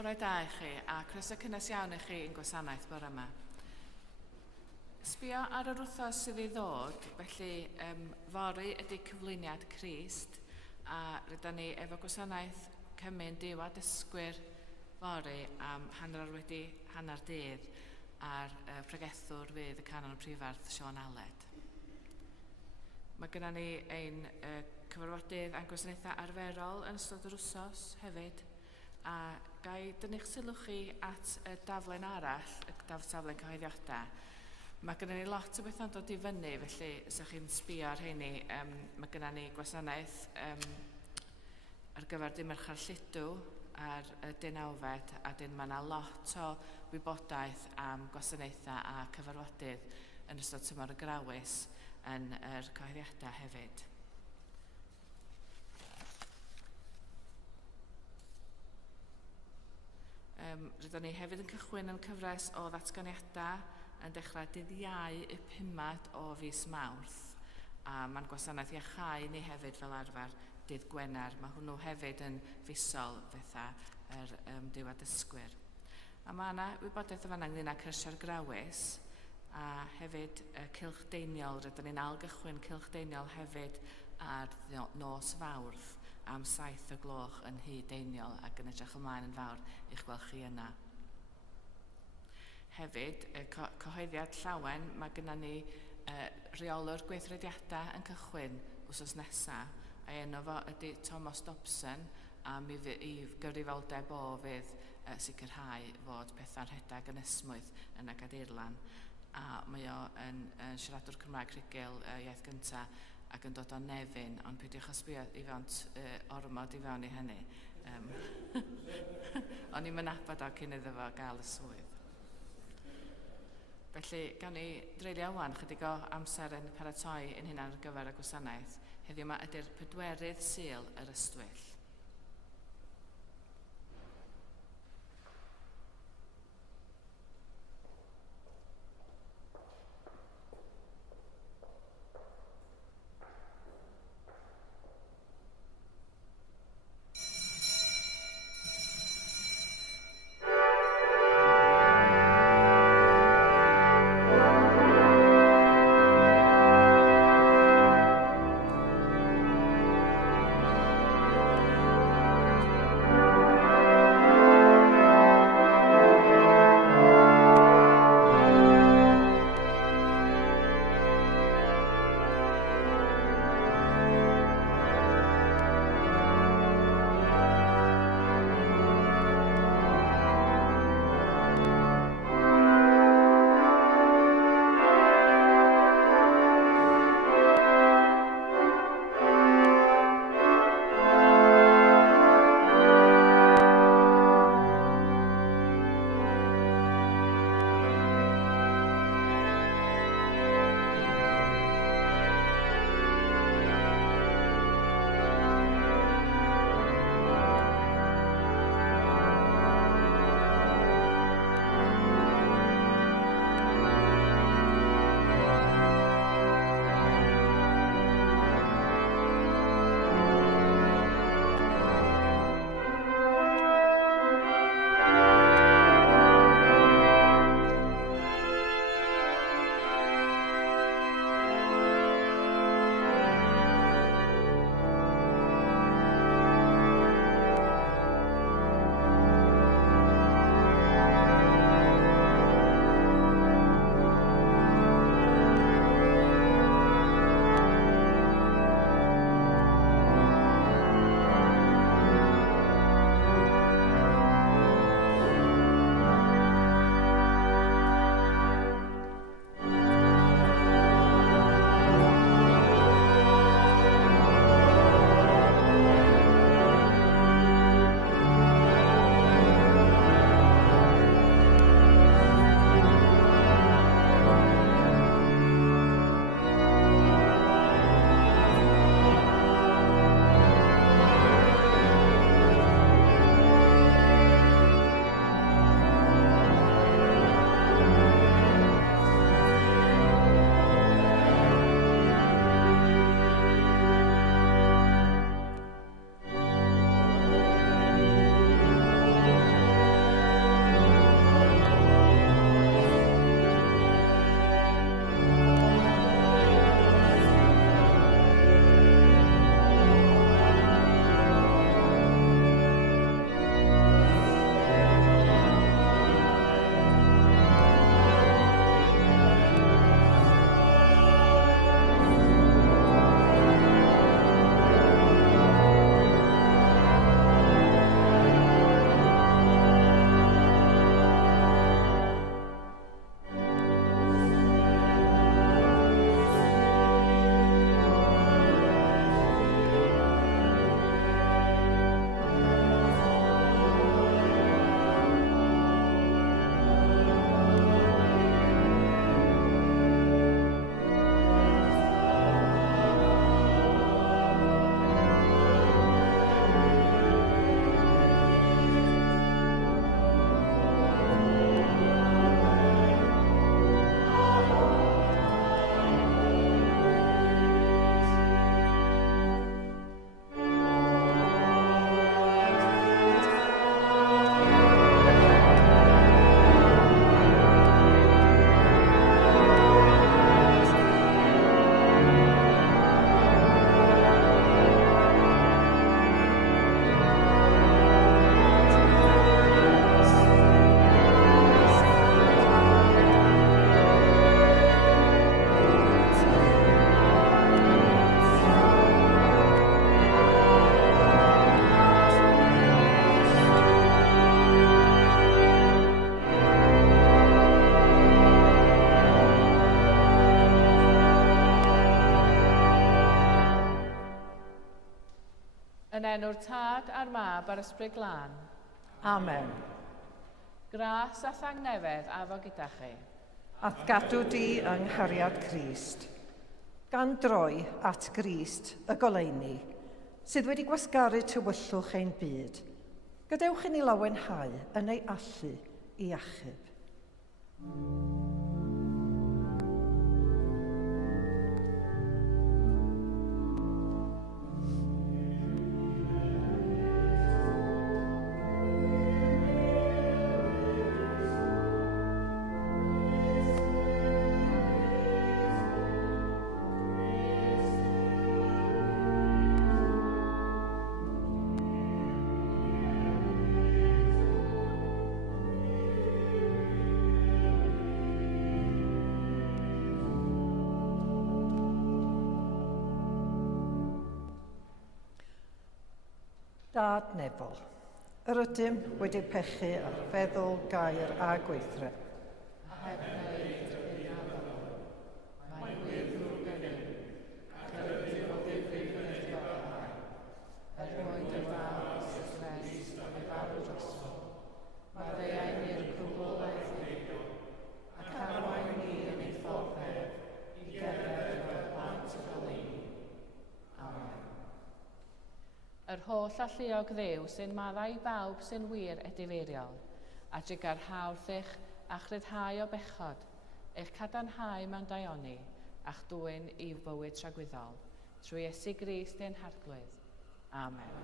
Bore da i chi, a croeso cynnes iawn i chi yn gwasanaeth bore yma. Sbio ar yr wythnos sydd i ddod, felly fory ydy Cyflwyniad Crist, a rydyn ni efo gwasanaeth cymyn diwa dysgwyr fory am hanner dydd a'r pregethwr fydd y canon prifardd Siôn Aled. Mae gennym ni ein cyfarfodydd a'n gwasanaethau arferol yn ystod yr wsos hefyd, a gai dynnu'ch sylw chi at y daflen arall, y saflen cyhoeddiadau. Mae gennym ni lot o bethau'n dod i fyny, felly os ydych chi'n sbio ar heini, mae gennym ni gwasanaeth ar gyfer dim Merchar Lludw ar y deunawfed, a dyn mae yna lot o wybodaeth am gwasanaethau a cyfarfodydd yn ystod tymor y grawys yn yr cyhoeddiadau hefyd. Rydyn ni hefyd yn cychwyn yn cyfres o ddatganiadau yn dechrau dydd Iau y 5 o fis Mawrth. A mae'n gwasanaeth iachau ni hefyd fel arfer dydd Gwener. Mae hwnnw hefyd yn fusol fetha yr diwa dysgwyr. A mae yna wybodaeth o fanna ynglyn â cyrsiau'r grawys a hefyd cylch deiniol. Rydyn ni'n algychwyn cylch deiniol hefyd ar nos Fawrth am 7 o gloch yn hyd deiniol ac yn edrych ymlaen yn fawr i'ch gweld chi yna. Hefyd, cyhoeddiad llawen, mae gennym ni reolwr gweithrediadau yn cychwyn wsos nesaf, a enw fo ydy Thomas Dobson, a mi i gyfrifoldeb o fydd sicrhau fod pethau'n rhedeg yn ysmwydd yn Agadeirlan. A mae o yn siaradwr Cymraeg rhugl iaith gyntaf ac yn dod o Nefyn, ond peidiwch â sbio i fewn ormod i fewn i hynny. O'n i'n nabod o cyn iddo fo gael y swydd. Felly, gawn ni dreulio wan chydig o amser yn paratoi yn hynna ar gyfer y gwasanaeth. Heddiw yma ydy'r 4 Sul yr Ystwyth. Yn enw'r Tad a'r Mab a'r Ysbryd Glân. Amen. Gras a thangnefedd a fo gyda chi. Ath gadw di yng nghariad Crist. Gan droi at Grist y goleuni, sydd wedi gwasgaru tywyllwch ein byd, gadewch i ni lawenhau yn ei allu i achub. Dad Nefol, yr ydym wedi pechu ar feddwl, gair a gweithred. A heb wneud yn afon, mae'n weddwr gynnym, ac yr ydym o ddifrif yn eich gorau. Mwyn y fawr sy'n Crist am ei farw drosto, mae ddeuau'n i'r cwbl eithrio, ac arwain ni yn ei ffordd i gerdded o'r plant y goleuni. Amen. Yr holl alluog ddew sy'n maddau bawb sy'n wir edifeiriol, a jigar hawdd a chryddhau o bechod, eich cadarnhau mewn daioni, a'ch dwyn i bywyd tragwyddol, trwy Iesu Grist ein harglwydd. Amen.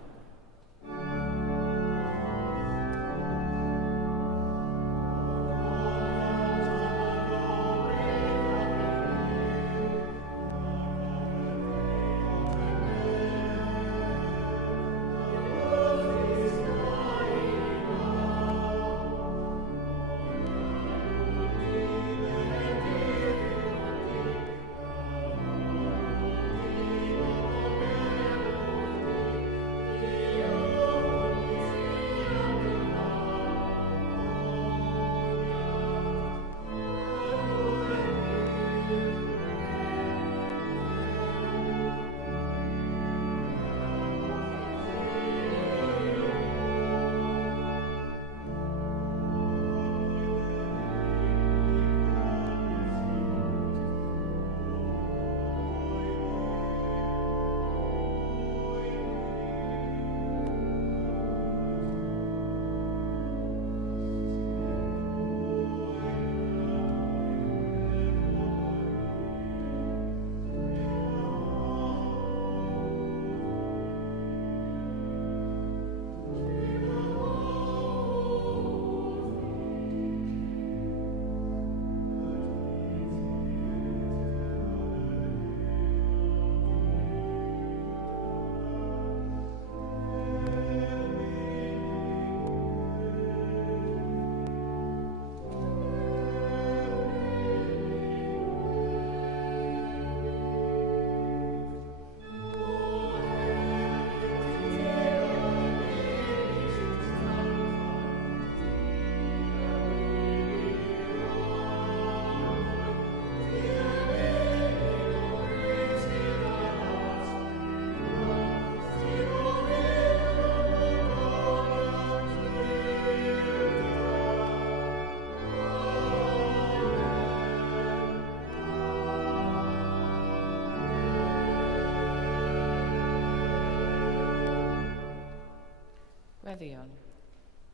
Gweddion.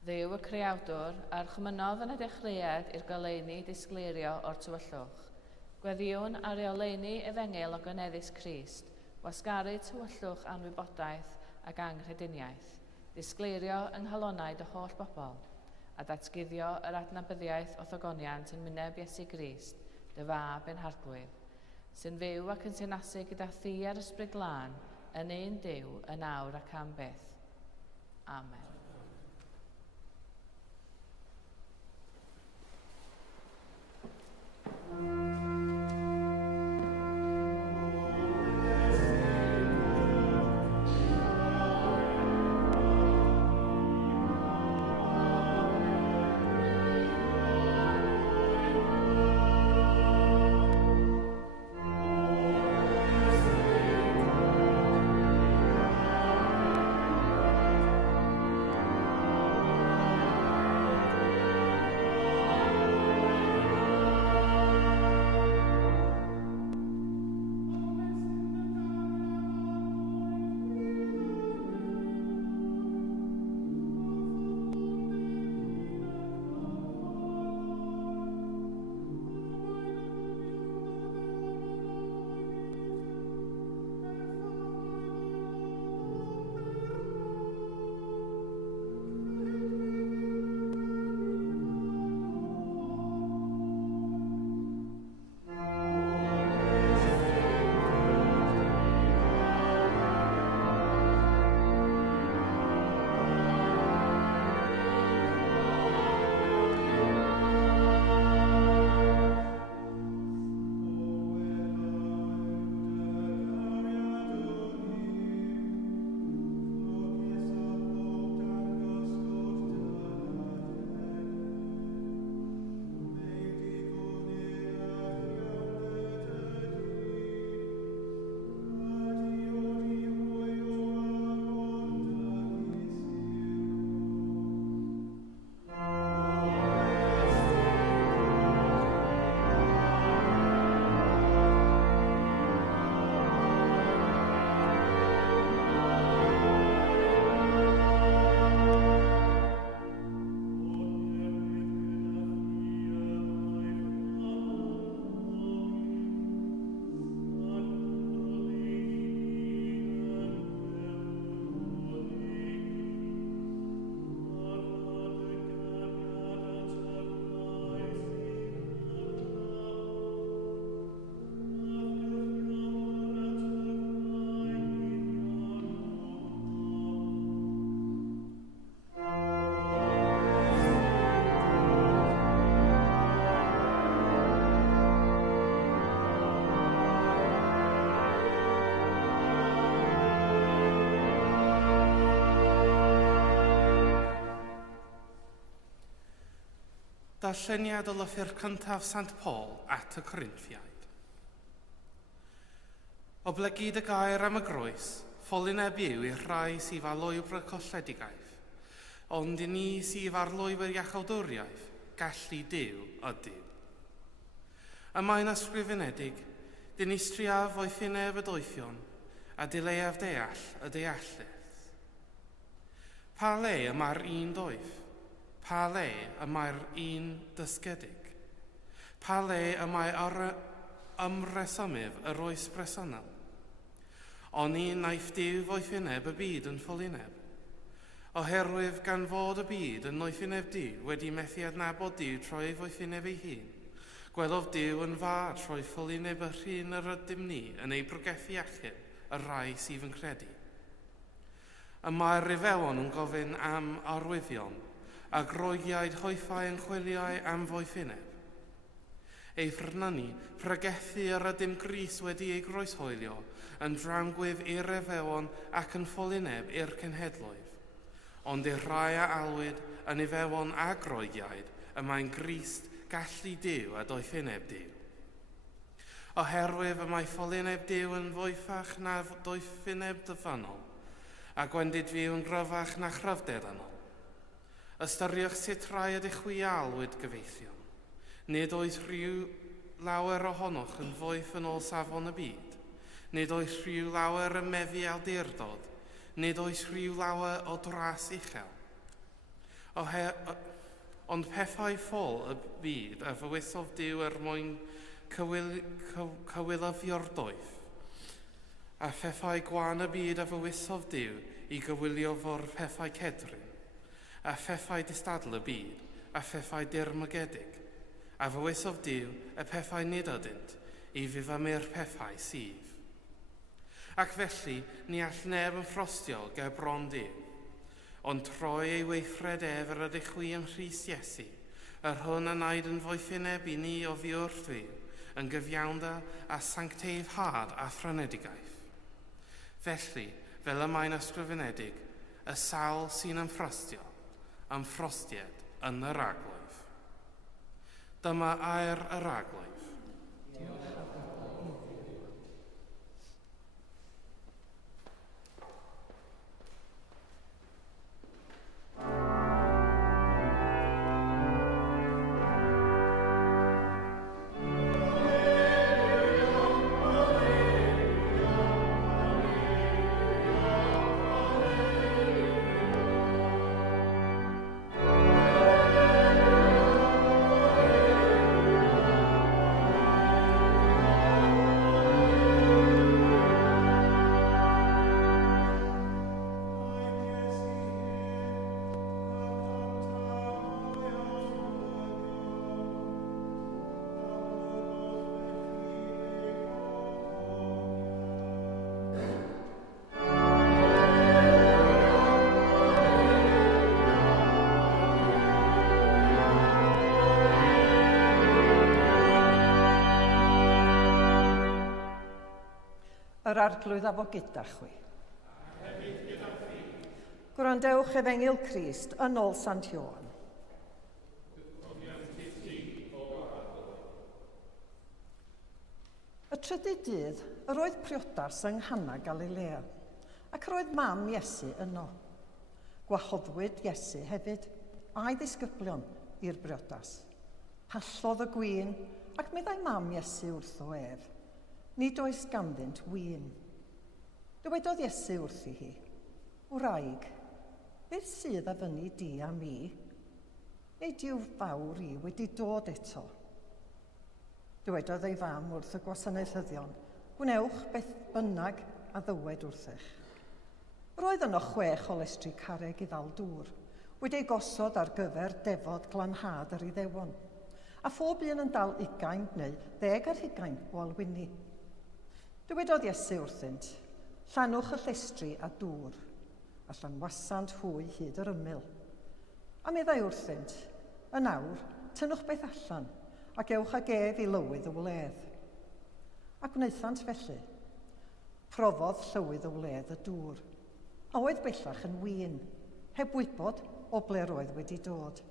Dduw y Creawdwr a'r chmynodd yn y dechreuad i'r goleuni disgleirio o'r tywyllwch. Gweddiwn ar reoleuni efengil o gyneddus Crist, wasgaru tywyllwch anwybodaeth ac anghrediniaeth, disgleirio yng nghalonnau dy holl bobl, a datguddio yr adnabyddiaeth o ddogoniant yn myneb Iesu Grist, dy fab yn harglwydd, sy'n fyw ac yn tenasu gyda thi a'r Ysbryd Glân, yn un Duw, yn awr ac am byth. Amen. Darlleniad o lythyr cyntaf Sant Paul at y Corinthiaid. O ble gyd y gair am y groes, ffolineb yw i'r rhai sydd â lwybr y colledigaeth, ond i ni sydd ar lwybr iachawdwriaeth, gallu Duw ydyw. Y mae'n ysgrifenedig, dyn ni striaf o'i ffineb y doethion, a dileiaf deall y deallydd. Pa le y mae'r un doeth? Pa le y mae'r un dysgedig? Pa le y mae ar ymresymif yr oes bresennol? Oni naeth Duw o'i ffineb y byd yn ffwlineb. Oherwydd gan fod y byd yn oethineb Duw wedi methu adnabod Duw trwy o'i ffineb ei hun, gwelodd Duw yn fad trwy ffwlineb y rhyn yr ydym ni yn ei brygethu achub y rai sydd yn credu. Y mae'r rifewon yn gofyn am arwyddion, a groegiaid hoethau yn chwiliau am fo'i ffineb. Ei ffrnynnu, pregethu yr ydym Gris wedi ei groeshoelio, yn dramgwydd i'r rifewon ac yn ffwlineb i'r cenhedloedd. Ond i'r rhai a alwyd yn ifewon a groegiaid, y mae'n Grist gallu Duw a doethineb Duw. Oherwydd y mae ffwlineb Duw yn fwyfach na doethineb dyfynol, a gwendid fyw yn gryfach na chryfder yno. Ystyriwch sut rhai ydych chwi alwyd gyfeillion. Nid oes rhyw lawer ohonoch yn fwyf yn ôl safon y byd. Nid oes rhyw lawer yn meddu awdurdod. Nid oes rhyw lawer o dras uchel. Ond pethau ffôl y byd a fywysodd Duw mwyn cywilafio'r doeth. A phethau gwan y byd a fywysodd Duw i gywilio fo'r pethau cedryn. A phethau distadl y byd, a phethau dirmygedig, a fywysodd Duw y pethau nid ydynt, i fyfamu'r pethau sydd. Ac felly, ni all neb yn ffrostio ger bron Duw, ond troi ei weithred efer ydych chwi yn Rhys Iesu, yr hwn a naid yn foethineb i ni o fi wrth fyw, yn gyfiawnder a sancteiddhad a thranedigaeth. Felly, fel y mae'n ysgrifenedig, y sawl sy'n ymffrostied yn yr aglaeth. Dyma air yr aglaeth. Yr arglwydd a fo gyda chwi. Gwrandewch Efengil Crist yn ôl Sant Ioan. Y trydydd dydd, yr oedd priodas yng Nghana Galilea, ac yr oedd mam Iesu yno. Gwahoddwyd Iesu hefyd a'i ddisgyblion i'r briodas. Pallodd y gwin ac meddai mam Iesu wrtho ef. Nid oes ganddynt win. Dywedodd Iesu wrthi hi, wraig, beth sydd â fyny di a mi? Neu diw fawr i wedi dod eto? Dywedodd ei fam wrth y gwasanaethyddion, gwnewch beth bynnag a ddywed wrthych. Roedd yno 6 olestri carreg i ddal dŵr, wedi ei gosod ar gyfer defod glanhad yr Iddewon, a phob un yn dal 20 neu 10 ar 20 o alwyni. Dywedodd Iesu wrthynt, llannwch y llestri a dŵr, a llanwasant hwy hyd yr ymyl. A meddai wrthynt, yn awr, tynnwch beth allan, ac ewch ag ef i lywydd y wledd. Ac wnaethant felly. Profodd llywydd y wledd y dŵr, a oedd bellach yn win, heb wybod o ble roedd wedi dod.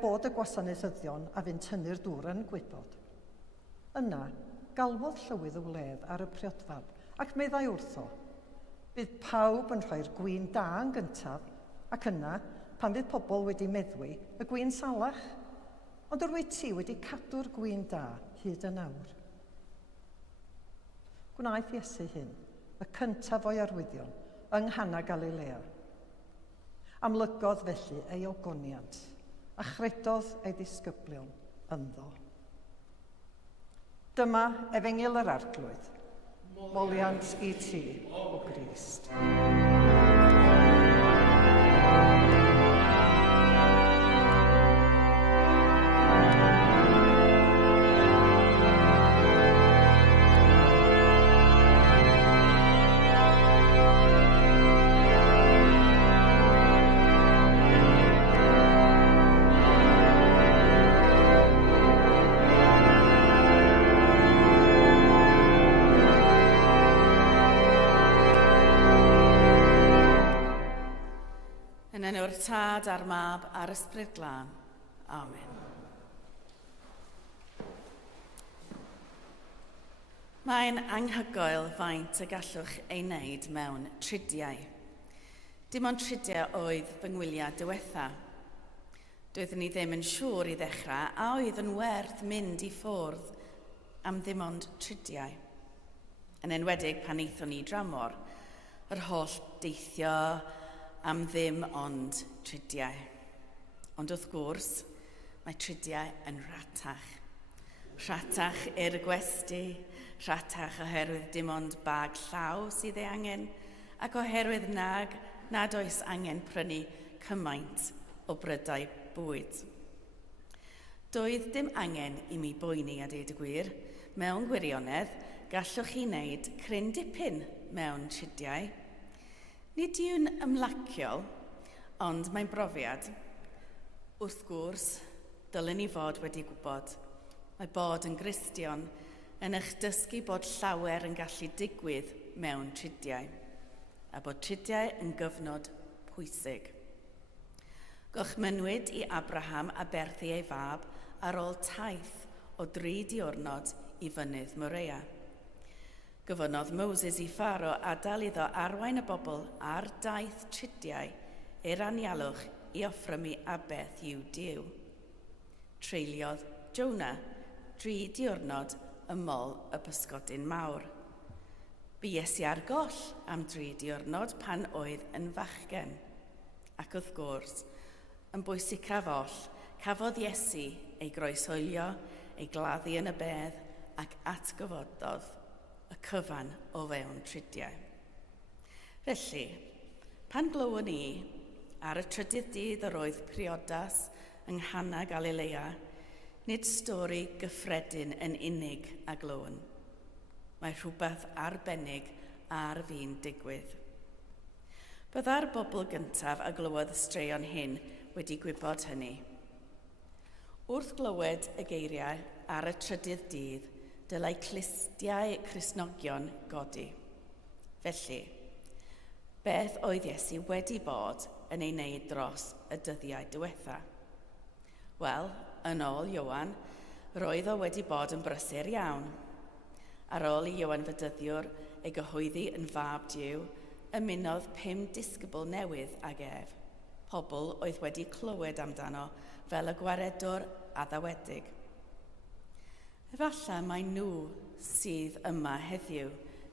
bod y gwasanaethyddion a fynd tynnu'r dŵr yn gwybod. Yna, galwodd llywydd o wledd ar y priodfab ac meddai wrtho. Bydd pawb yn rhoi'r gwin da yn gyntaf, ac yna, pan fydd pobl wedi meddwi, y gwin salach. Ond rwyt ti wedi cadw'r gwin da hyd yn awr. Gwnaeth Iesu hyn, y cyntaf o'i arwyddion, yng Nghana Galilea. Amlygodd felly ei ogoniant, a chredodd ei ddisgyblion ynddo. Dyma efengyl yr arglwydd, moliant i ti, o Grist. Yn enw'r Tad a'r Mab a'r Ysbryd Glân. Amen. Mae'n anghygoel faint y gallwch ei wneud mewn tridiau. Dim ond tridiau oedd fy ngwyliau diwetha. Doeddwn ni ddim yn siŵr i ddechrau a oedd yn werth mynd i ffwrdd am ddim ond tridiau. Yn enwedig pan eithon ni dramor, yr holl deithio am ddim ond tridiau. Ond wrth gwrs, mae tridiau yn rhatach. Rhatach i'r gwesty, rhatach oherwydd dim ond bag llaw sydd ei angen, ac oherwydd nad oes angen prynu cymaint o brydau bwyd. Doedd dim angen i mi boeni a deud y gwir. Mewn gwirionedd, gallwch chi wneud cryn dipyn mewn tridiau. Nid yw'n ymlaciol, ond mae'n brofiad. Wrth gwrs, dylen ni fod wedi gwybod. Mae bod yn Gristion yn eich dysgu bod llawer yn gallu digwydd mewn tridiau, a bod tridiau yn gyfnod pwysig. Gochmynnwyd i Abraham a Berthi ei fab ar ôl taith o 3 diwrnod i fynydd Morea. Gyfynodd Moses i Pharo adael iddo arwain y bobl ar daith tridiau anialwch i offrymu aberth i'w Duw. Treuliodd Jonah 3 diwrnod ymol y pysgodyn mawr. Bues i ar goll am 3 diwrnod pan oedd yn fachgen. Ac wrth gwrs, yn bwysicaf oll, cafodd Iesu ei groeshoelio, ei gladdu yn y bedd ac atgyfododd y cyfan o fewn tridiau. Felly, pan glywon ni ar y trydydd dydd yr oedd priodas yng Nghana Galilea, nid stori gyffredin yn unig a glywon. Mae rhywbeth arbennig ar fi'n digwydd. Bydda'r bobl gyntaf a glywodd y straeon hyn wedi gwybod hynny. Wrth glywed y geiriau ar y trydydd dydd, dylai clustiau Cristnogion godi. Felly, beth oedd Iesu wedi bod yn ei wneud dros y dyddiau diwetha? Wel, yn ôl Ioan, roedd o wedi bod yn brysur iawn. Ar ôl i Ioan Fedyddiwr ei gyhoeddi yn fab Duw, ymunodd 5 disgybl newydd ag ef, pobl oedd wedi clywed amdano fel y gwaredwr addawedig. Efallai mae nhw sydd yma heddiw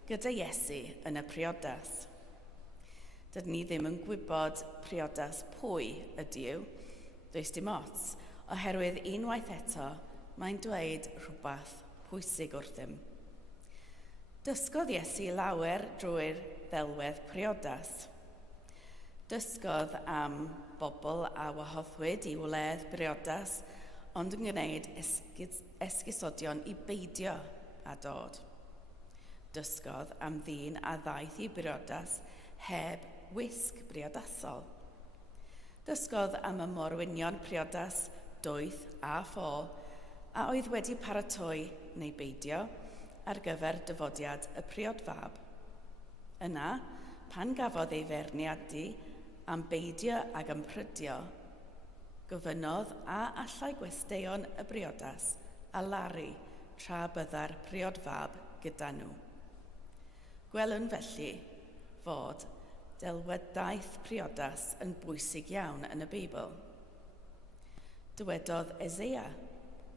gyda Iesu yn y priodas. Dydyn ni ddim yn gwybod priodas pwy ydyw, does dim ots, oherwydd unwaith eto mae'n dweud rhywbeth pwysig wrthym. Dysgodd Iesu lawer drwy'r ddelwedd priodas. Dysgodd am bobl a wahoddwyd i wledd priodas, ond yn gwneud esgusodion i beidio a dod. Dysgodd am ddyn a ddaeth i briodas heb wisg briodasol. Dysgodd am y morwynion priodas, dwyth a ffôl, a oedd wedi paratoi neu beidio ar gyfer dyfodiad y priodfab. Yna, pan gafodd ei ferniadu am beidio ag am prydio, Gofynodd a allai gwesteion y briodas a laru tra bydda'r priodfab gyda nhw. Gwelwn felly fod delwedaeth priodas yn bwysig iawn yn y Beibl. Dywedodd Eseia,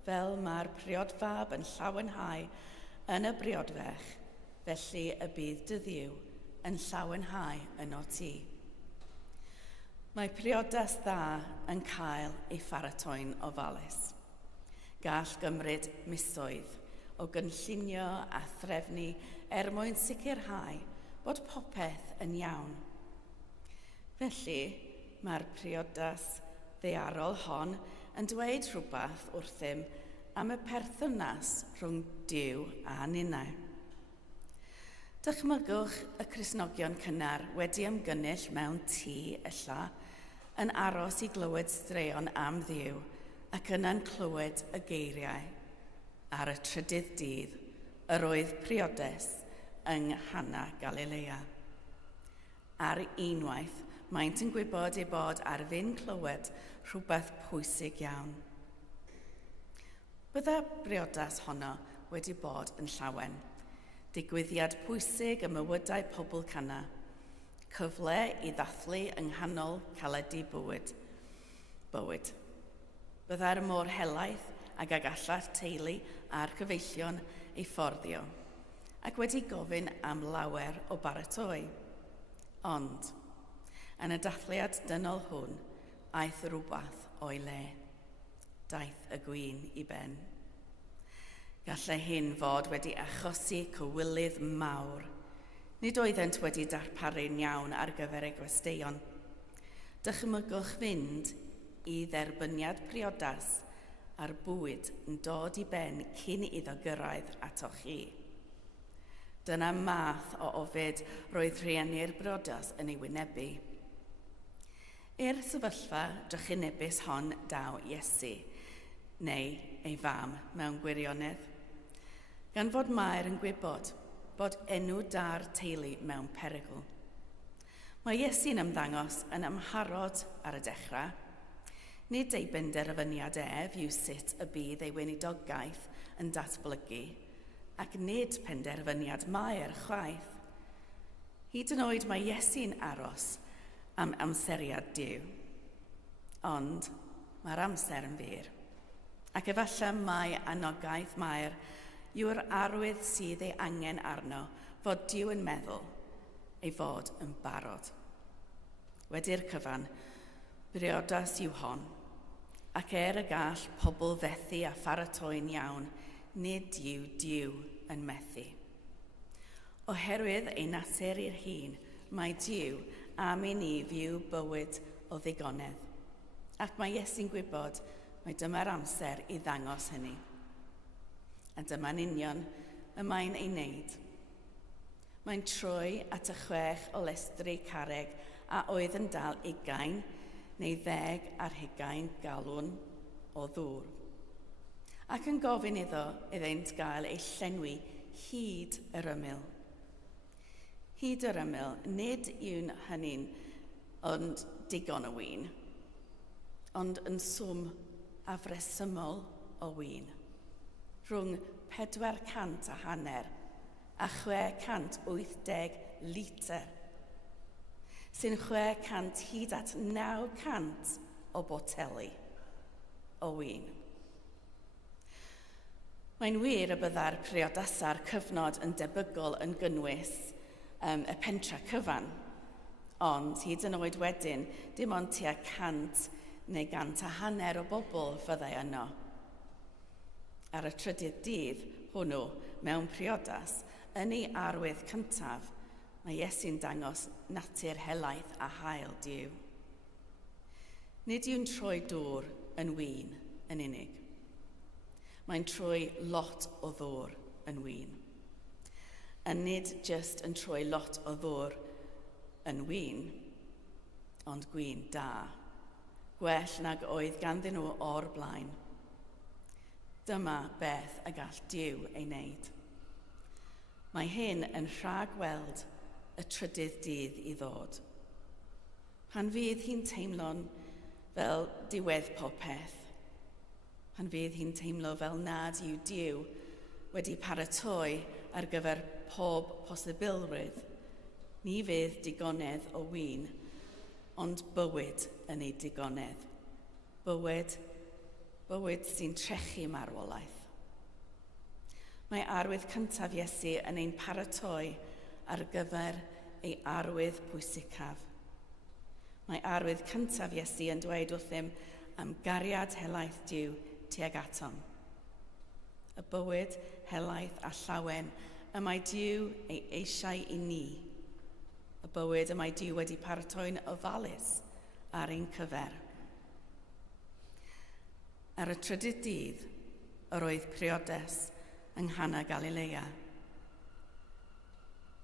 fel mae'r priodfab yn llawenhau yn y briodfech, felly y bydd dy Dduw yn llawenhau yno ti. Mae priodas dda yn cael ei pharatoi'n ofalus. Gall gymryd misoedd o gynllunio a threfnu mwyn sicrhau bod popeth yn iawn. Felly, mae'r priodas ddaearol hon yn dweud rhywbeth wrthym am y perthynas rhwng Duw a ninnau. Dychmygwch y Cristnogion cynnar wedi ymgynnull mewn tŷ ella yn aros i glywed straeon am Dduw ac yna'n clywed y geiriau ar y trydydd dydd yr oedd priodes yng Nghana Galilea. Ar unwaith, maent yn gwybod ei bod ar fin clywed rhywbeth pwysig iawn. Bydda briodas honno wedi bod yn llawen. Digwyddiad pwysig y mywydau pobl Cana. Cyfle i ddathlu yng nghanol caledu bywyd. Bydda'r môr helaeth ac agalla'r teulu a'r cyfeillion ei fforddio, ac wedi gofyn am lawer o baratoi. Ond, yn y dathliad dynol hwn, aeth rhywbeth o'i le. Daeth y gwin i ben. Gallai hyn fod wedi achosi cywilydd mawr. Nid oeddent wedi darparu'n iawn ar gyfer eu gwesteion. Dychmygwch fynd i dderbyniad priodas a'r bwyd yn dod i ben cyn iddo gyrraedd atoch chi. Dyna math o ofid roedd rhieni'r briodas yn ei wynebu. I'r sefyllfa drychinebus hon daw Iesu, neu ei fam mewn gwirionedd. Gan fod Mair yn gwybod bod enw da'r teulu mewn perygl. Mae Iesu'n ymddangos yn amharod ar y dechrau. Nid ei benderfyniad ef yw sut y bydd ei weinidogaeth yn datblygu, ac nid penderfyniad Mair chwaith. Hyd yn oed mae Iesu'n aros am amseriad Duw. Ond mae'r amser yn fyr. Ac efallai mai anogaeth Mair yw'r arwydd sydd ei angen arno fod Duw yn meddwl ei fod yn barod. Wedi'r cyfan, briodas yw hon, ac y gall pobl fethu a pharatoi'n iawn, nid yw Duw yn methu. Oherwydd ei natur i'r hun, mae Duw am i ni fyw bywyd o ddigonedd, ac mae Iesu'n gwybod mae dyma'r amser i ddangos hynny. A dyma'n union y mae'n ei wneud. Mae'n troi at y 6 o lestri carreg a oedd yn dal 20 neu 10 ar 20 galwn o ddŵr. Ac yn gofyn iddynt gael ei llenwi hyd yr ymyl. Hyd yr ymyl, nid yw'n hynny'n ond digon o win, ond yn swm afresymol o win. Rhwng 450 a 680 litr, sy'n 600 hyd at 900 o boteli o win. Mae'n wir y bydda'r priodasa'r cyfnod yn debygol yn gynnwys y pentra cyfan, ond hyd yn oed wedyn, dim ond tua 100 neu 150 o bobl fyddai yno. Ar y trydydd dydd hwnnw mewn priodas, yn ei arwydd cyntaf, mae Iesu'n dangos natur helaeth a hael Duw. Nid yw'n troi dŵr yn win yn unig. Mae'n troi lot o ddŵr yn win. A nid just yn troi lot o ddŵr yn win, ond gwin da. Gwell nag oedd ganddyn nhw o'r blaen. Dyma beth y gall Duw ei wneud. Mae hyn yn rhagweld y trydydd dydd i ddod. Pan fydd hi'n teimlo'n fel diwedd popeth. Pan fydd hi'n teimlo fel nad yw Duw wedi paratoi ar gyfer pob posibilrwydd, ni fydd digonedd o win, ond bywyd yn ei digonedd. Bywyd sy'n trechu marwolaeth. Mae arwydd cyntaf Iesu yn ein paratoi ar gyfer ei arwydd pwysicaf. Mae arwydd cyntaf Iesu yn dweud wrthym am gariad helaeth Duw tuag atom. Y bywyd, helaeth a llawen y mae Duw ei eisiau i ni. Y bywyd y mae Duw wedi paratoi'n ofalus ar ein cyfer. Ar y trydydd dydd, yr oedd priodas yng Nghana Galilea.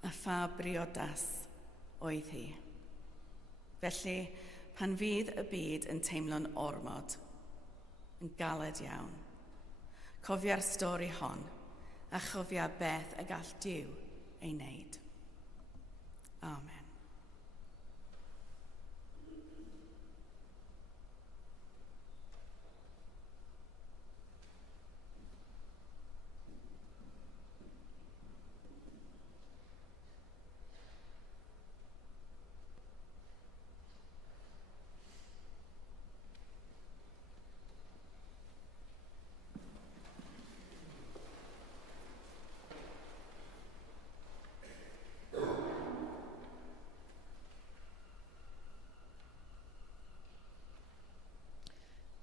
A pha briodas oedd hi. Felly, pan fydd y byd yn teimlo'n ormod, yn galed iawn, cofia'r stori hon a chofia beth y gall Duw ei wneud. Amen.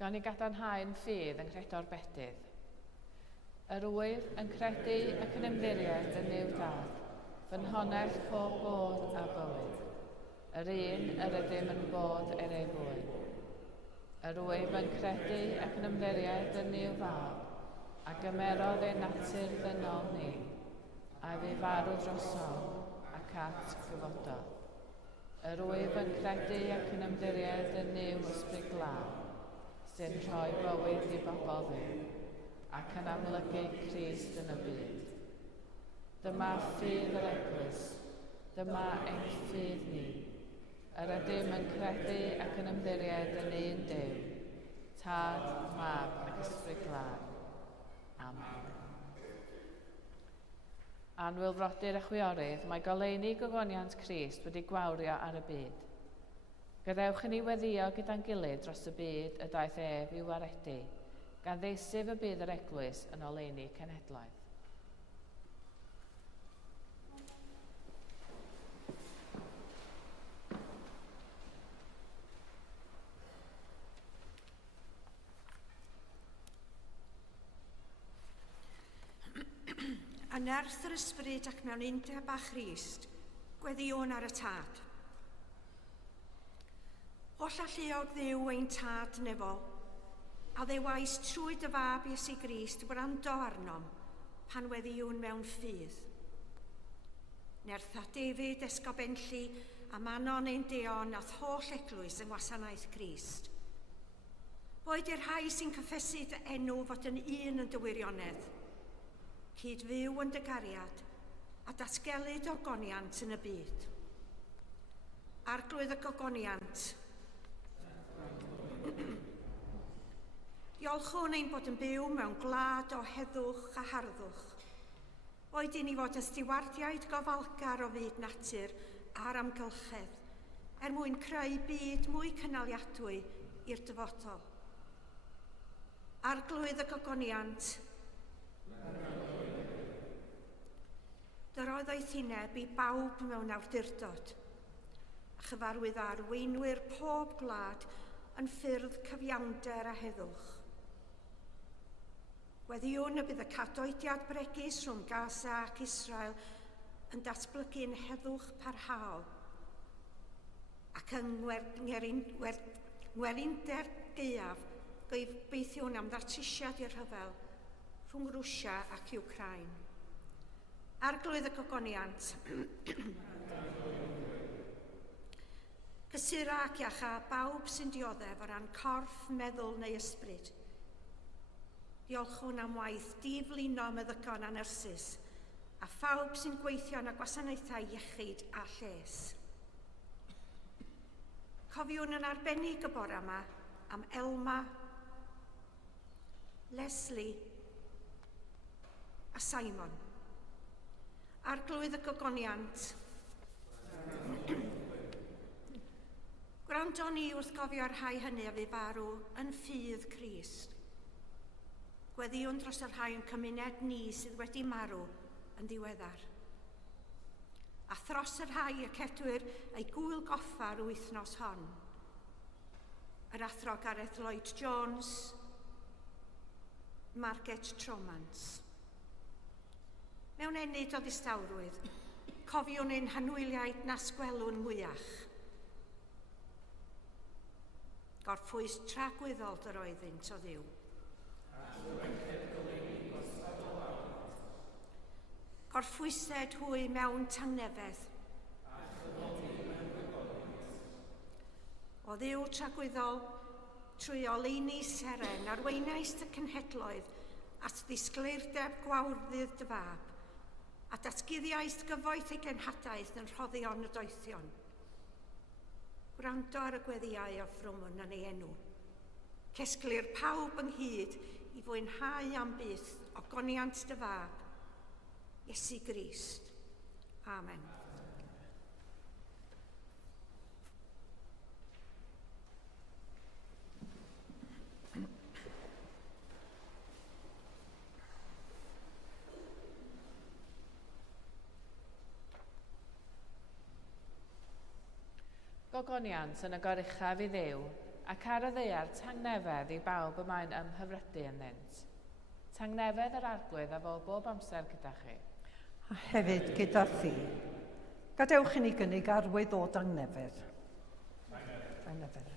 Gan i gadarnhau'n ffydd yn credor bedydd. Yr wyf yn credu ac yn ymddiried yn Nuw Dad, fy nhonell pob bod a bywyd. Yr un yr ydym yn bod ei fwy. Yr wyf yn credu ac yn ymddiried yn Nuw Fab, a gymerodd ei natur ddynol ni, a fi farw drosodd ac at gyfodol. Yr wyf yn credu ac yn ymddiried yn Nuw Ysbryd Glân, sy'n rhoi bywyd i bobl fi, ac yn amlygu Crist yn y byd. Dyma ffydd yr Eglwys, dyma ein ffydd ni. Yr ydym yn credu ac yn ymddiried yn un Duw, Tad, Mab ac Ysbryd Glân. Amen. Anwylfrodir y chwiorydd, mae goleuni gogoniant Crist wedi gwawrio ar y byd. Gadewch i ni weddio gyda'n gilydd dros y byd y daeth ef i'w waredu, gan ddeisif y bydd yr Eglwys yn oleuni cenhedlaeth. Yn nerth yr ysbryd ac mewn undeb â Christ, gweddiwn ar y tad. Holl alluog Dduw ein tad nefo, a ddewais trwy dy fab Iesu Grist wrando arnom pan weddiwn mewn ffydd. Nerth a David esgobenlli a manon ein deon ath holl eglwys yng ngwasanaeth Crist. Boed i'r rhai sy'n cyffesu dy enw fod yn un yn dy wirionedd, cyd fyw yn dy gariad a datgelyd o goniant yn y byd. Arglwydd y gogoniant. Diolchwn ein bod yn byw mewn gwlad o heddwch a harddwch. Oed i ni fod yn stiwardiaid gofalgar o fyd natur a'r amgylchedd, mwyn creu byd mwy cynaliadwy i'r dyfodol. Arglwydd y gogoniant. Dyroedd hineb i bawb mewn awdurdod, a chyfarwydd arweinwyr pob gwlad yn ffyrdd cyfiawnder a heddwch. Weddiwn y bydd y cadoediad bregus rhwng Gaza ac Israel yn datblygu'n heddwch parhaol, ac yng ngwerinder gaeaf gobeithiwn am ddatrysiad i'r rhyfel rhwng Rwsia ac Wcrain. Arglwydd y gogoniant. Cysura ac iacha bawb sy'n dioddef o ran corff, meddwl neu ysbryd. Diolchwn am waith diflino meddygon a nyrsys, a phawb sy'n gweithio yn y gwasanaethau iechyd a lles. Cofiwn yn arbennig y bore yma am Elma, Leslie a Simon. Arglwydd y gogoniant. Gwrando ni wrth gofio rhai hynny a fu farw yn ffydd Crist. Gweddiwn dros y rhai yn cymuned ni sydd wedi marw yn ddiweddar. A thros y rhai y cedwyr ei gwyl goffar wythnos hon. Yr athro Gareth Lloyd Jones, Margaret Tromans. Mewn enid o ddistawrwydd, cofiwn ein hanwyliaid na sgwelwn mwyach. Gorffwys tragwyddol yr oeddynt o ddiw. Gorffwysed hwy mewn tangnefedd. O ddiw tragwyddol, trwy oleuni seren arweinais y cenhedloedd at ddisgleirdeb gwawrddydd dy fab, a datguddiais gyfoeth ei genhadaeth yn rhoddion y doethion. Gwrando ar y gweddiau o ffrwmwn yn ei enw. Cesglir pawb ynghyd i fwynhau am byth o goniant dy fab, Iesu Grist. Amen. Gogoniant yn y goruchaf i ddiw, ac ar y ddaear tangnefedd i bawb y mae'n ymhyfrydu ynddynt. Tangnefedd yr arglwydd a fo bob amser gyda chi. A hefyd gyda thi. Gadewch i ni gynnig arwydd o dangnefedd. Dangnefedd.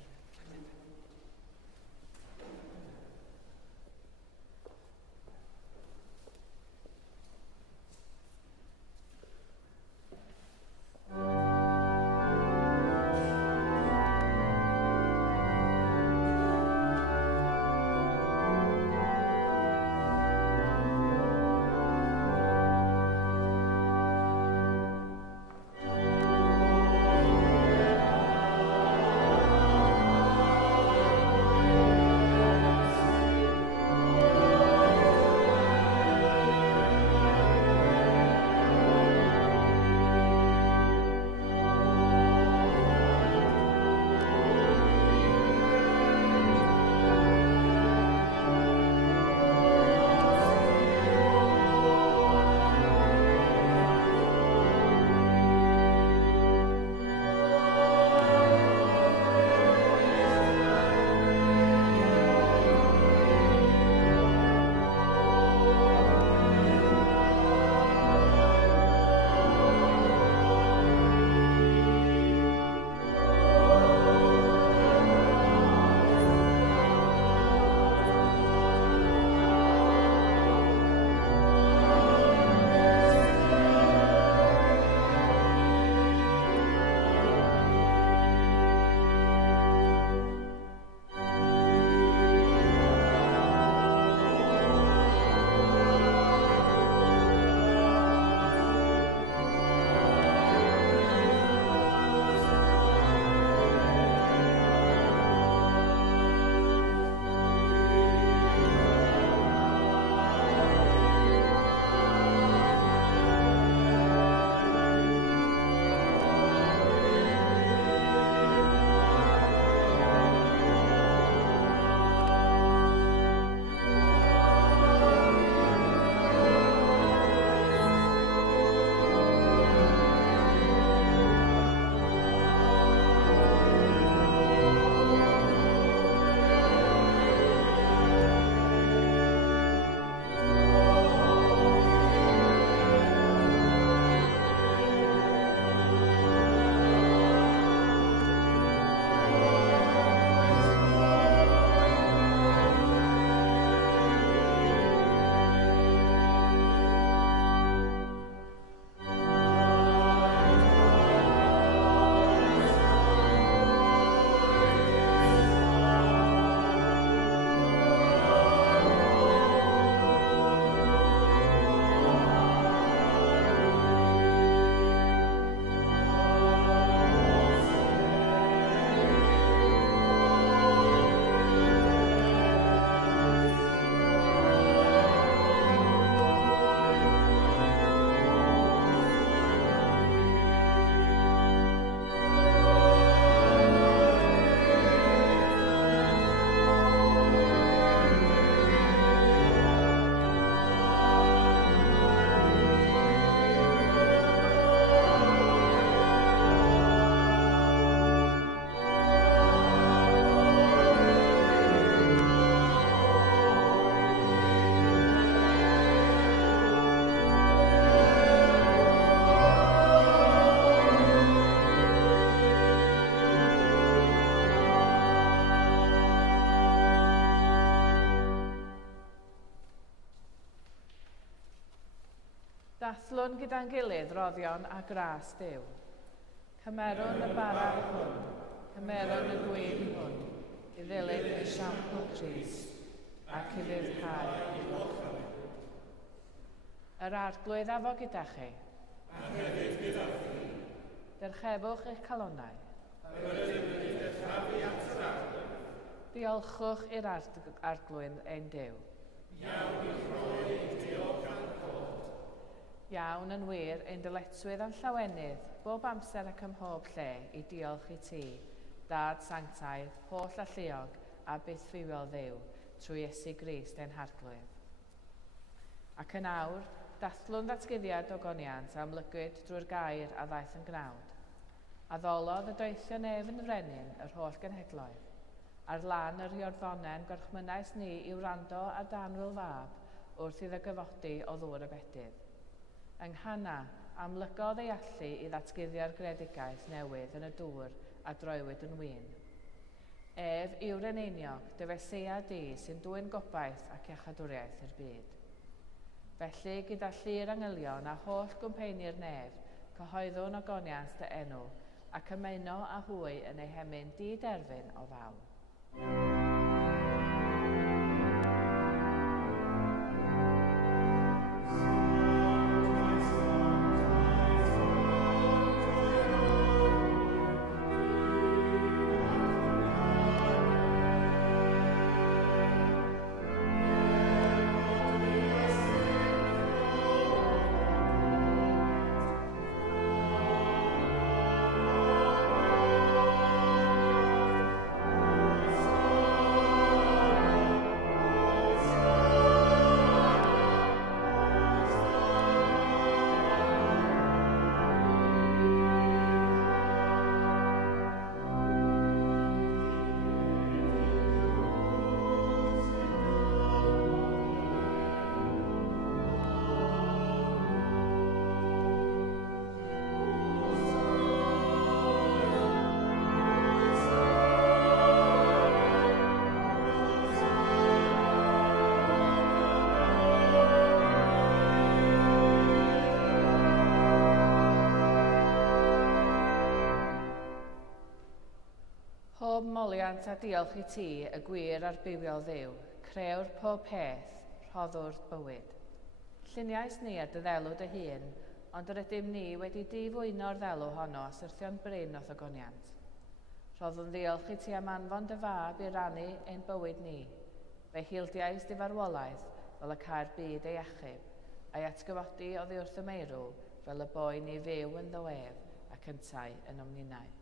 Dathlwn gyda'n gilydd roddion a gras Duw. Cymerwn y bara hwn, cymerwn y gwyn hwn, i ddilyn y siampl Crist, ac i ddyddhau i ochr. Yr arglwydd afo gyda chi. A hefyd gyda chi. Dyrchefwch eich calonnau. A rydym yn dyrchafu at yr arglwydd. Diolchwch i'r arglwydd ein Duw. Iawn yn rhoi diolch am bod. Iawn yn wir ein dyletswydd am llawenydd, bob amser ac ym mhob lle i diolch i ti, Dad Sanctaidd, holl a lluog a bythfiwiol Dduw, trwy Iesu Grist ein harglwydd. Ac yn awr, dathlwn ddatguddiad o goniant a amlygwyd drwy'r gair a ddaeth yn gnawd. A ddolodd y doethio nef yn frenin yr holl genhedloedd. Ar lan yr iorddonen gorchmynnais ni i wrando a danwyl fab wrth iddo gyfodi o ddŵr y bedydd. Yng Nghana, amlygodd ei allu i ddatguddio'r gredigaeth newydd yn y dŵr a droewyd yn wyn. Ef yw'r eneiniog, dyfeseia di sy'n dwyn gobaith ac iachadwriaeth i'r byd. Felly, gyda llir angylion a holl gwmpeini'r nef, cyhoeddwn o goniant dy enw, ac ymuno a hwy yn ei hemyn di-derfyn o ddaw. Pob moliant a diolch i ti, y gwir a'r bywiol Dduw, crewr pob peth, rhoddwr bywyd. Lluniais ni ar dy ddelw dy hun, ond yr ydym ni wedi difwyno'r ddelw honno a syrthio'n bryn o ddogoniant. Rhoddwn ddiolch i ti am anfon dy fab i rannu ein bywyd ni, fe hildiais dy farwolaeth fel y cael byd ei achub, a'i atgyfodi oddi wrth y meirw fel y boi ni fyw yn ddoef ac yntau yn omninau.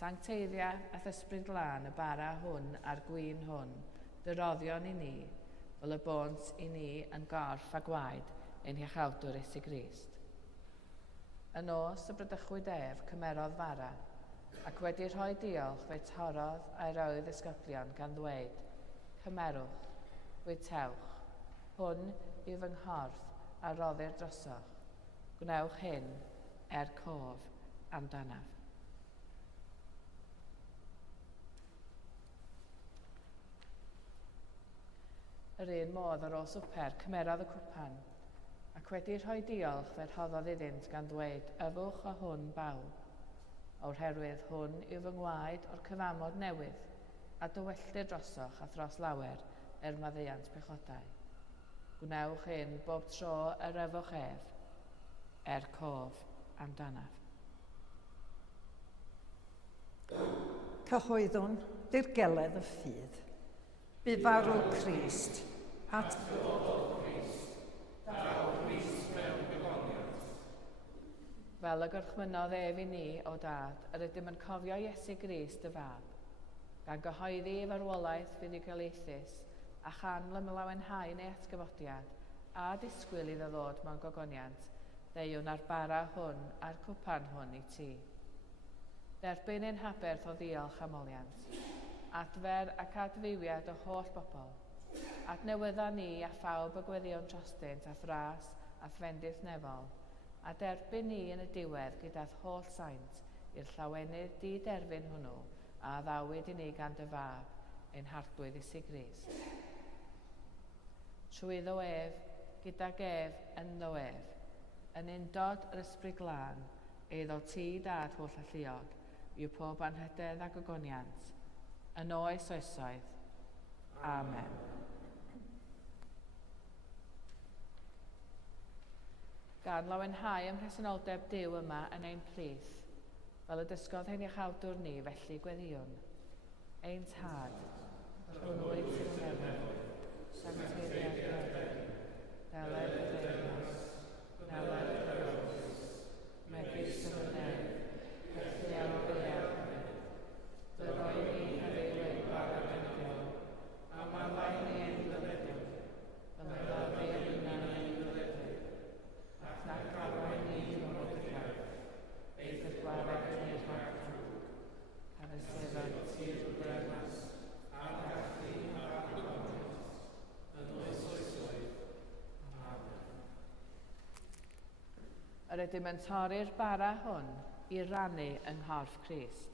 Sancteiddia a thysbryd glân y bara hwn a'r gwyn hwn, dy roddion i ni, fel y bont i ni yn gorff a gwaed ein hiachawdwr Iesu Grist. Yn os y brydychwyd ef cymerodd fara, ac wedi rhoi diolch fe torodd a'i roedd ysgyblion gan ddweud, cymerwch, bwytewch, hwn yw fy nghorff a roddir drosoch, gwnewch hyn cof amdanaf. Yr un modd ar ôl swper cymerodd y cwpan, ac wedi rhoi diolch fe rhoddodd iddynt gan ddweud, yfwch o hwn bawb, oherwydd hwn yw fy ngwaed o'r cyfamod newydd, a dywelldir drosoch a thros lawer maddeuant pechodau. Gwnewch hyn bob tro yr yfwch ef, cof amdanaf. Cyhoeddwn dirgeledd y ffydd. Bu farw Crist, at Fel y gorchmynodd ef i ni o dad, yr ydym yn cofio Iesu Grist y fab, gan gyhoeddi ei farwolaeth fuddugoliaethus a chan lymlawenhau neu atgyfodiad, a disgwyl iddo ddod mewn gogoniant, deiwn ar bara hwn a'r cwpan hwn i ti. Derbyn ein haberth o ddiolch amoliant, adfer ac adfywiad o holl bobl, adnewydda ni a phawb y gweddion trostynt a thras a thfendydd nefol, a derbyn ni yn y diwedd gyda'r holl saint i'r llawenydd di-derfyn hwnnw a addawyd i ni gan dy fab, ein harglwydd Iesu Grist. Trwy ddo ef, gyda gef yn ddo ef, Yn undod yr ysbryd glân, eiddo ti dad holl alluog, yw pob anrhydedd a gogoniant, yn oes oesoedd. Amen. Gan lawenhau ym mhresenoldeb Duw yma yn ein plith, fel y dysgodd hyn i'ch awdwr ni felly gweddiwn. Ein tad, rhwnnwyd sy'n nefyn, sancteiddio'r nefyn, deled y deyrnas, neled y deyrnas, megis yn y nef, felly am ddeall, dyroi ni heddiwyd barod yn ddil, a malai ni ein dylydyn, fel y ddoddi yn unan ein dylydyn, ac nac arwain ni yn oed y gael, eith y gwared yn ei rhag drwg, ar y sefan tir deyrnas, a gallu a'r agoniant, yn oes oesoedd. Amen. Yr ydym yn torri'r bara hwn i rannu yng nghorff Crist.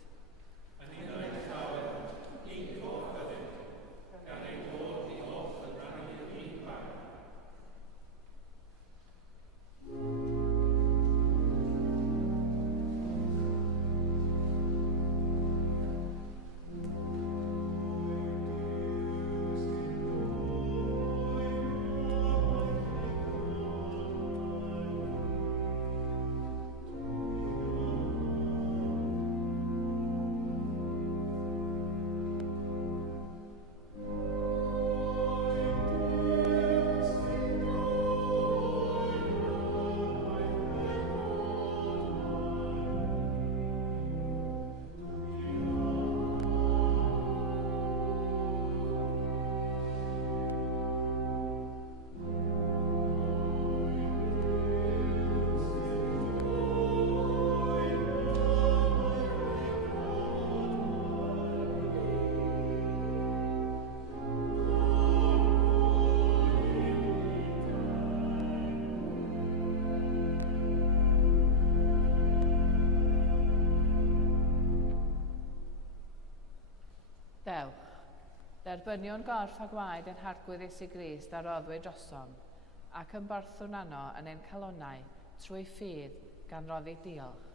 Dewch, derbynion gorff a gwaed yn hargwydd Iesu Grist a roddwyd drosom, ac yn barthwn anno yn ein calonnau trwy ffydd gan roddi diolch.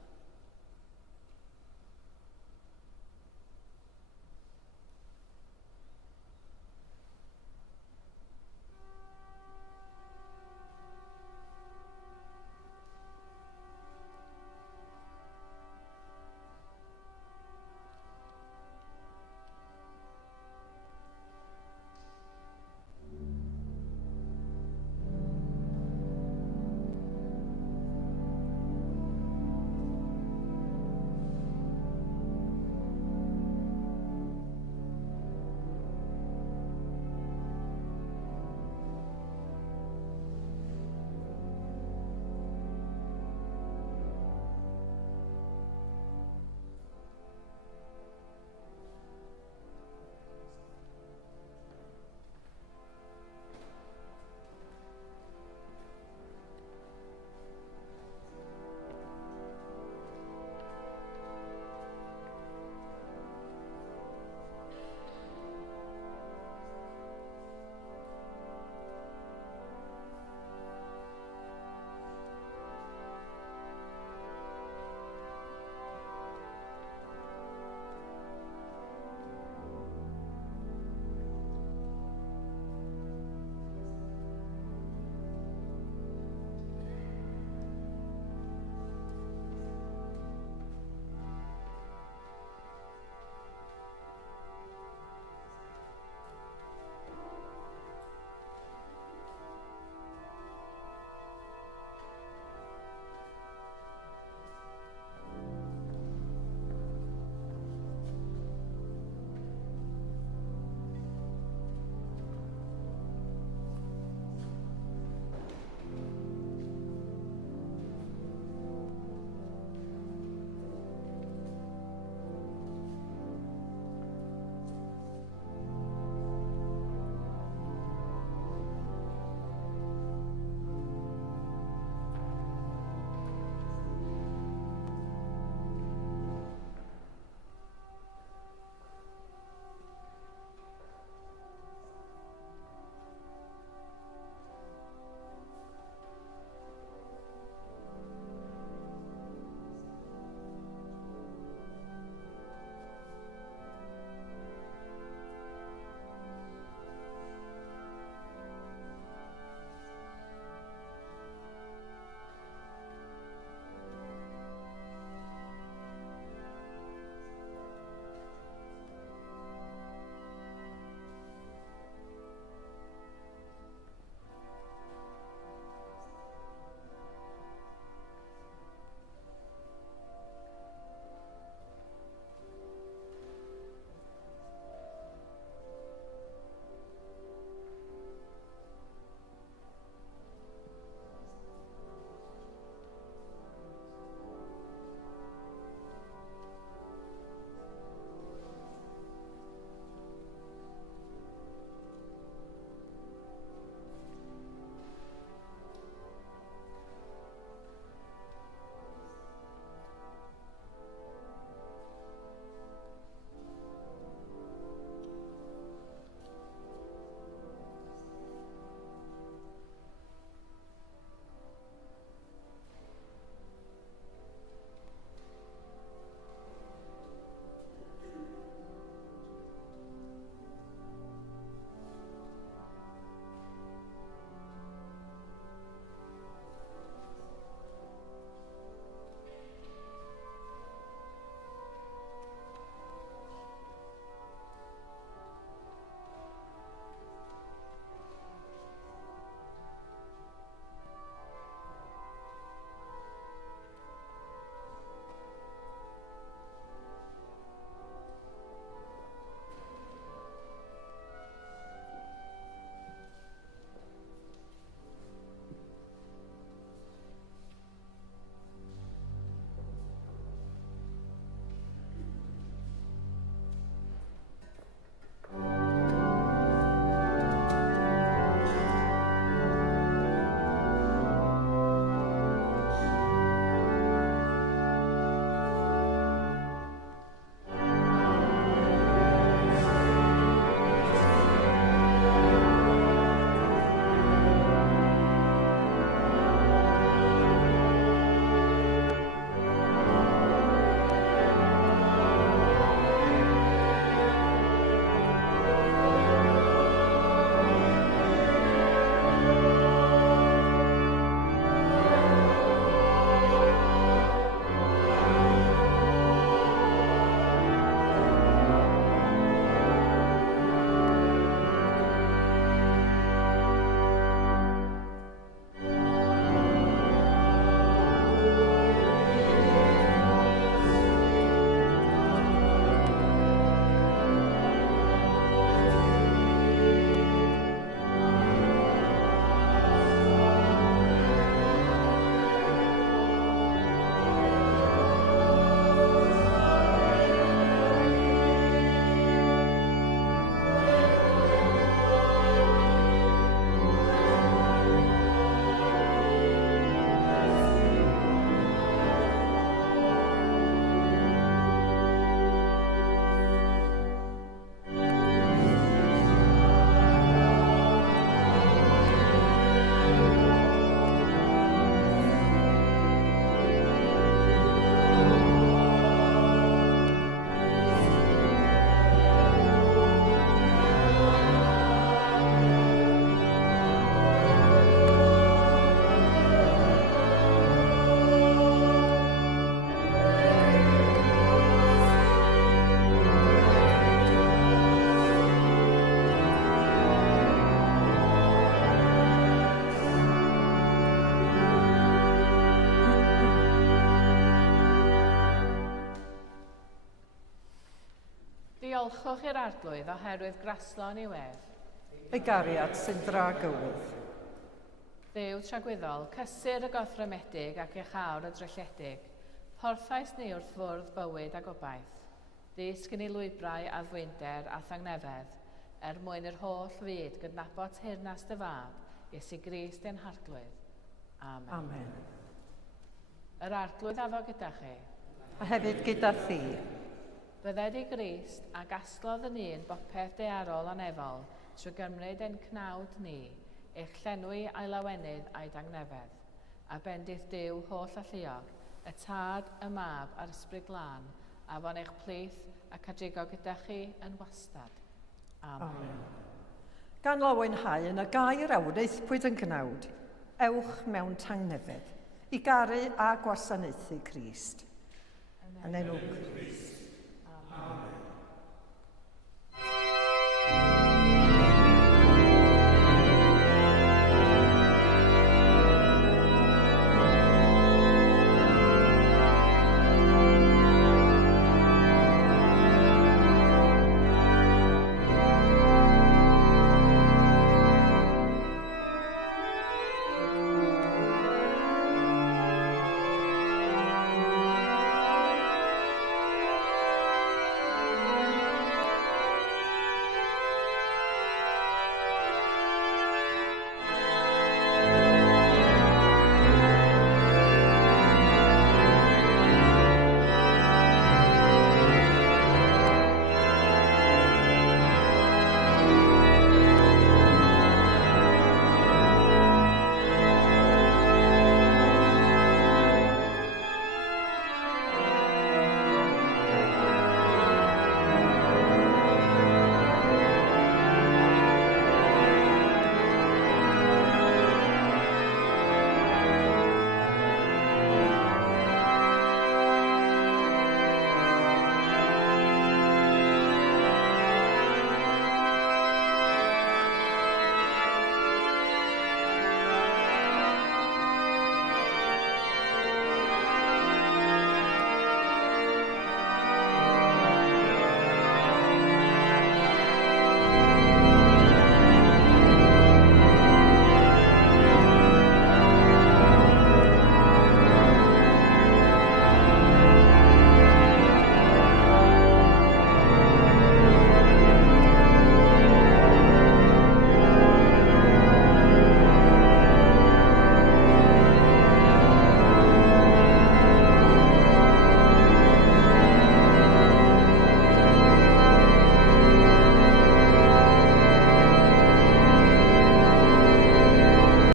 Diolchwch i'r arglwydd oherwydd graslon i wef. Ei gariad sy'n dra gywydd. Dduw tragwyddol, cysur y gothrymedig ac uchawr y drylledig. Porthais ni wrth fwrdd bywyd a gobaith. Disg yn ei lwybrau a ddwynder a thangnefedd, mwyn yr holl fyd gydnabod teyrnas dy fab, Iesu Grist ein harglwydd. Amen. Amen. Yr arglwydd addo gyda chi. A hefyd gyda thi. Bydded i Grist a gasglodd yn un bopeth dearol anefol trwy gymryd ein cnawd ni, eich llenwi a'i lawenydd a'i dangnefedd, a bendith Duw holl alluog, y tad, y mab a'r ysbryd glân, a fo'n eich plith a cadrigo gyda chi yn wastad. Amen. Gan lawenhau yn y gair awreithpwyd yn gnawd, ewch mewn tangnefedd, i garu a gwasanaethu Crist. Yn enw Crist.